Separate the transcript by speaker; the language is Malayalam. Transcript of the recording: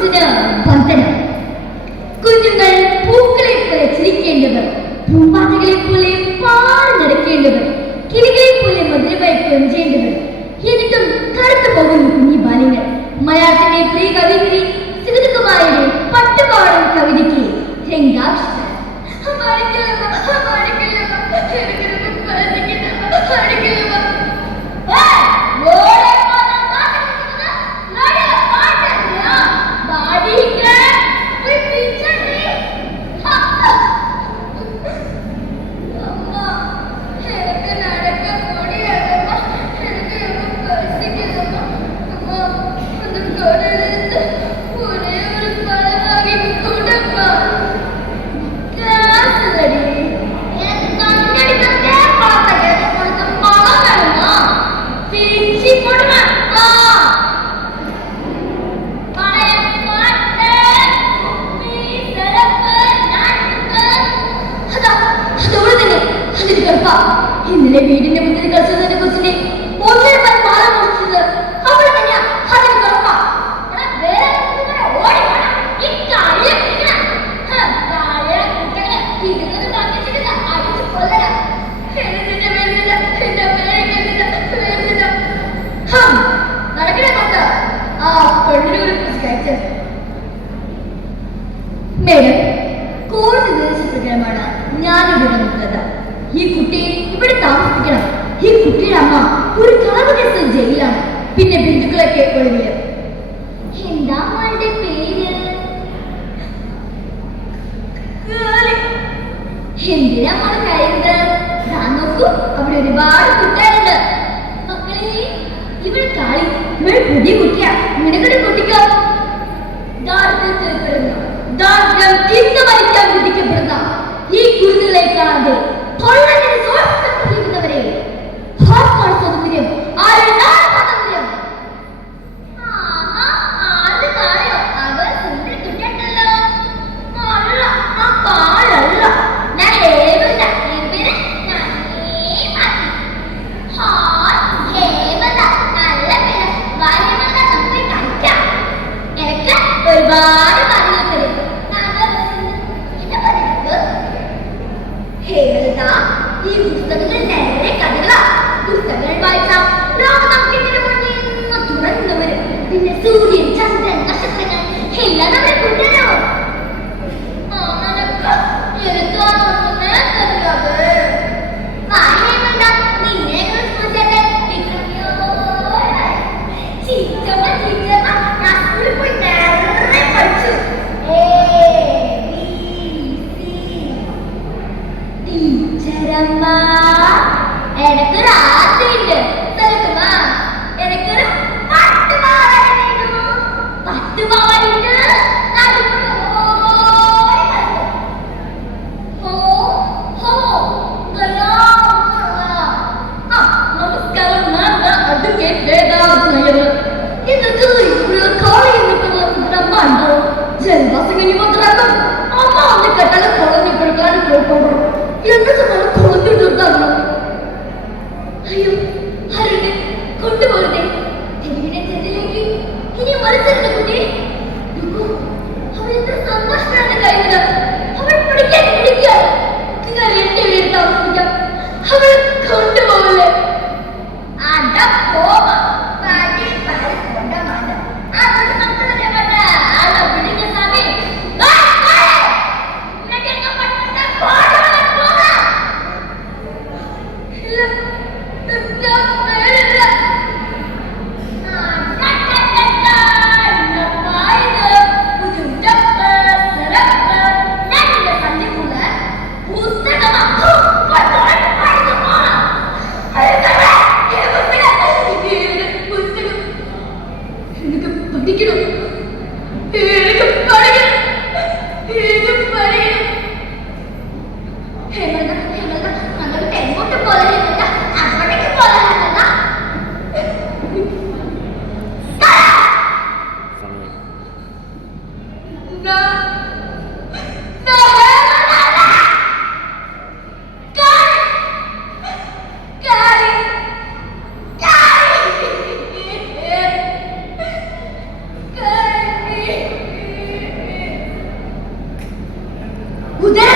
Speaker 1: കൊച്ചിന് വന്ദനം. കുഞ്ഞുങ്ങൾ പൂക്കളെ പോലെ ചിരിക്കേണ്ടവർ പൂമ്പാറ്റകളെ പോലെ പാറി നടക്കേണ്ടവർ കിളികളെ പോലെ മധുരമായി കൊഞ്ചേണ്ടവർ എന്നിട്ടും കറുത്തു പോകുന്നു കുഞ്ഞി ബാല്യങ്ങൾ മലയാളത്തിന്റെ പ്രിയ കവിത്രി ഇന്നലെ വീടിന്റെ മുന്നിൽ കളിച്ചതിനെ കൊച്ചിനെ ഒന്നര പല മാല മോഷിച്ചത് അവൾ തന്നെയാ. അതിന് തുറപ്പാ. മേഡം കോടതി നിർദ്ദേശപ്രകാരമാണ് ഞാനിവിടെ നിൽക്കുന്നത്. ഈ കുട്ടി ഇവിടെ താമസിക്കണം. ഈ കുട്ടിയുടെ അമ്മ ഒരു കളവ് കേസ് ജയിലാണ് പിന്നെ ബന്ധുക്കളൊക്കെ ഒളിവിൽ. എന്താ അമ്മയുടെ പേര്? എന്തിനാ കരുത് ഞാൻ നോക്കൂ അവിടെ ഒരുപാട് കുട്ടികളുണ്ട്. മക്കളെ ഇവൾ കാളി ഇവൾ പുതിയ കുട്ടിയാ. നിനക്കൊരു കുട്ടിക്കോ ഒരുപാട് കുളഞ്ഞു കൊടുക്കാൻ പോകുന്നു എന്നിട്ട് നമ്മൾ Bu de